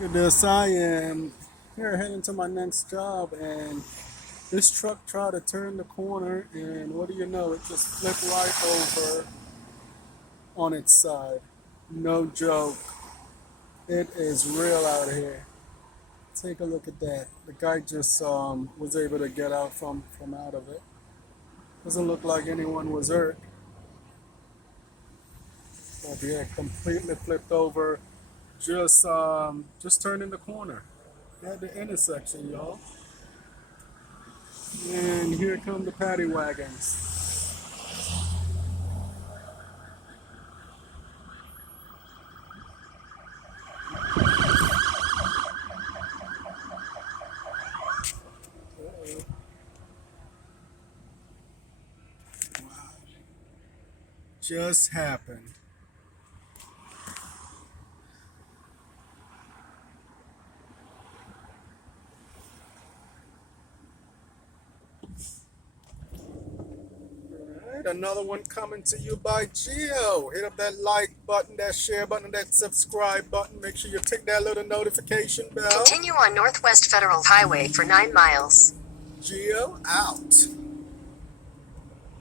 This I am here heading to my next job, and this truck tried to turn the corner, and what do you know? It just flipped right over on its side. No joke. It is real out here. Take a look at that. The guy just was able to get out from out of it. Doesn't look like anyone was hurt, but yeah, completely flipped over. Just turning the corner at the intersection, y'all. And here come the paddy wagons. Uh-oh. Wow. Just happened. Alright, another one coming to you by Geo. Hit up that like button, that share button, that subscribe button. Make sure you tick that little notification bell. Continue on Northwest Federal Highway for 9 miles. Geo out.